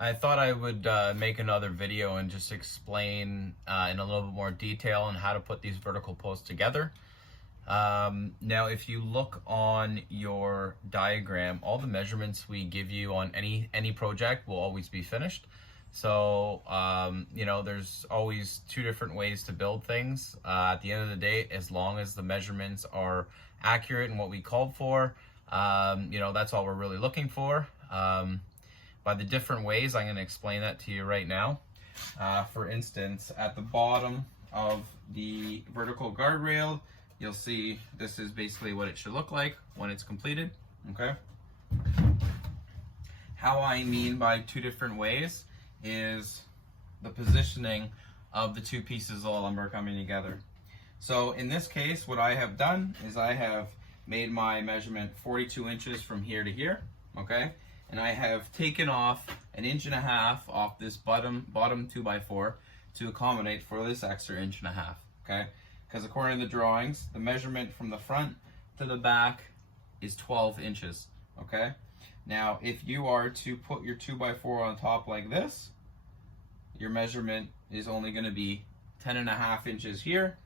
I thought I would make another video and just explain in a little bit more detail on how to put these vertical posts together. Now, if you look on your diagram, all the measurements we give you on any project will always be finished. So, you know, there's always two different ways to build things. At the end of the day, as long as the measurements are accurate and what we called for, you know, that's all we're really looking for. By the different ways, I'm going to explain that to you right now. For instance, at the bottom of the vertical guardrail, you'll see this is basically what it should look like when it's completed. Okay. How I mean by two different ways is the positioning of the two pieces of lumber coming together. So in this case, what I have done is I have made my measurement 42 inches from here to here. Okay. And I have taken off 1.5 inches off this bottom 2x4 to accommodate for this extra 1.5 inches. Okay. Because according to the drawings, the measurement from the front to the back is 12 inches, okay? Now, if you are to put your 2x4 on top like this, your measurement is only gonna be 10.5 inches here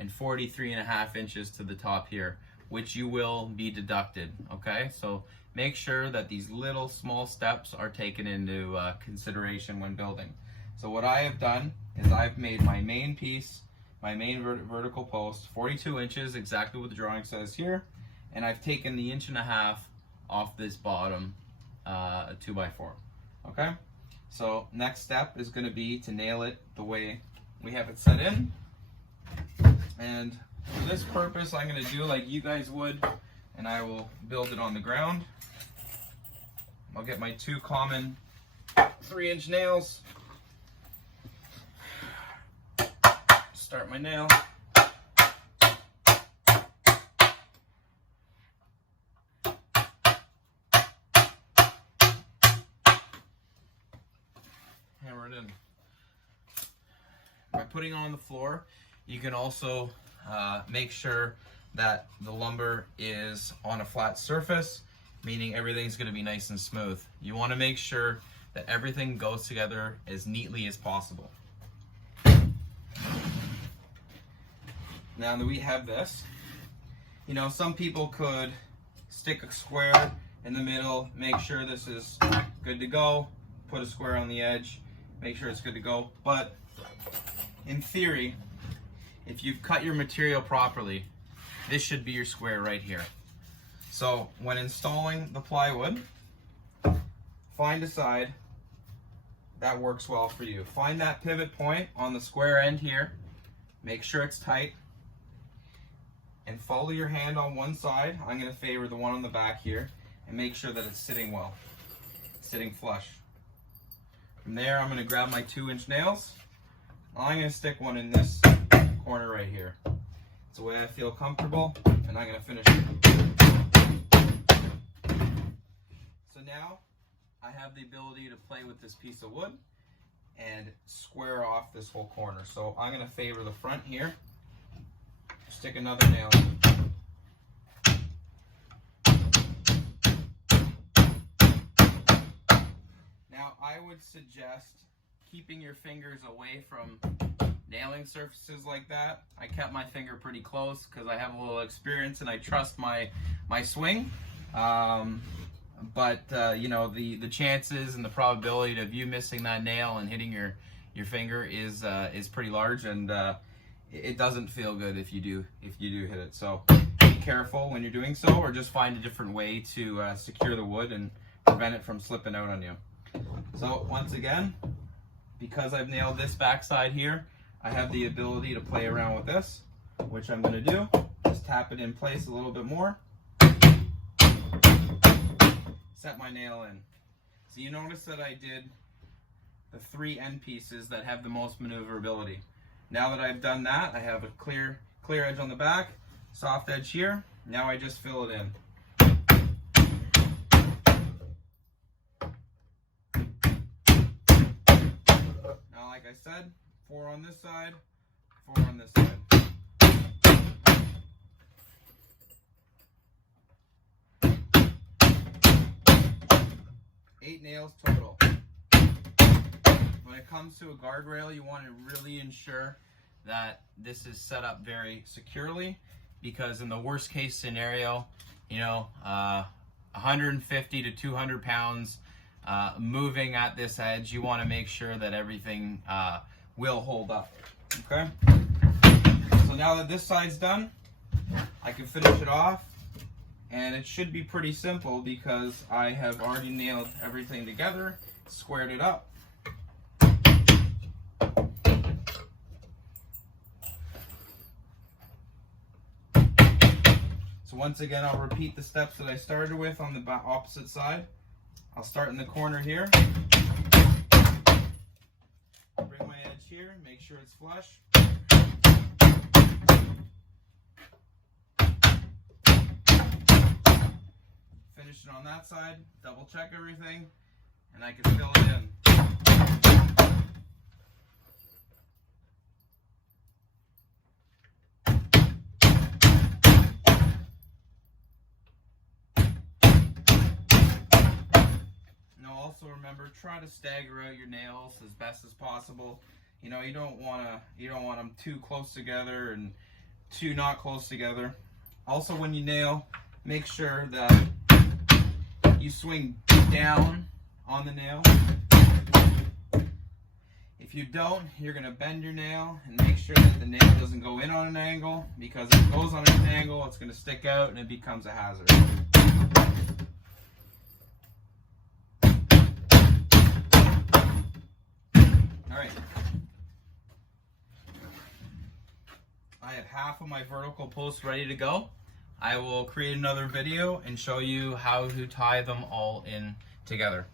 and 43.5 inches to the top here, which you will be deducted, okay? So make sure that these little small steps are taken into consideration when building. So what I have done is I've made my main piece, my main vertical post, 42 inches, exactly what the drawing says here, and I've taken the 1.5 inches off this bottom 2x4. Okay, so next step is going to be to nail it the way we have it set in, and for this purpose I'm going to do like you guys would, and I will build it on the ground. I'll get my two common 3-inch nails, start my nail. Hammer it in. By putting it on the floor, you can also make sure that the lumber is on a flat surface, meaning everything's going to be nice and smooth. You want to make sure that everything goes together as neatly as possible. Now that we have this, you know, some people could stick a square in the middle, make sure this is good to go, put a square on the edge, make sure it's good to go. But in theory, if you've cut your material properly, this should be your square right here. So when installing the plywood, find a side that works well for you. Find that pivot point on the square end here, make sure it's tight, and follow your hand on one side. I'm going to favor the one on the back here, and make sure that it's sitting well, sitting flush. From there, I'm going to grab my 2-inch nails. I'm going to stick one in this corner right here. It's the way I feel comfortable, and I'm going to finish it. So now, I have the ability to play with this piece of wood and square off this whole corner. So I'm going to favor the front here. Stick another nail in. Now I would suggest keeping your fingers away from nailing surfaces like that. I kept my finger pretty close because I have a little experience and I trust my swing. But you know, the chances and the probability of you missing that nail and hitting your finger is pretty large, and it doesn't feel good if you do hit it. So be careful when you're doing so, or just find a different way to secure the wood and prevent it from slipping out on you. So once again, because I've nailed this backside here, I have the ability to play around with this, which I'm going to do. Just tap it in place a little bit more. Set my nail in. So you notice that I did the 3 end pieces that have the most maneuverability. Now that I've done that, I have a clear edge on the back, soft edge here. Now I just fill it in. Now, like I said, 4 on this side, 4 on this side. 8 nails total. when it comes to a guardrail, you want to really ensure that this is set up very securely, because in the worst case scenario, 150 to 200 pounds moving at this edge, you want to make sure that everything will hold up. Okay, so now that this side's done, I can finish it off, and it should be pretty simple because I have already nailed everything together, squared it up. So once again, I'll repeat the steps that I started with on the opposite side. I'll start in the corner here. Bring my edge here, make sure it's flush. Finish it on that side, double check everything, and I can fill it in. Also remember, try to stagger out your nails as best as possible. You don't want them too close together and too not close together. Also, when you nail, make sure that you swing down on the nail. If you don't, you're going to bend your nail, and make sure that the nail doesn't go in on an angle, because if it goes on an angle, it's going to stick out and it becomes a hazard. Alright, I have half of my vertical posts ready to go. I will create another video and show you how to tie them all in together.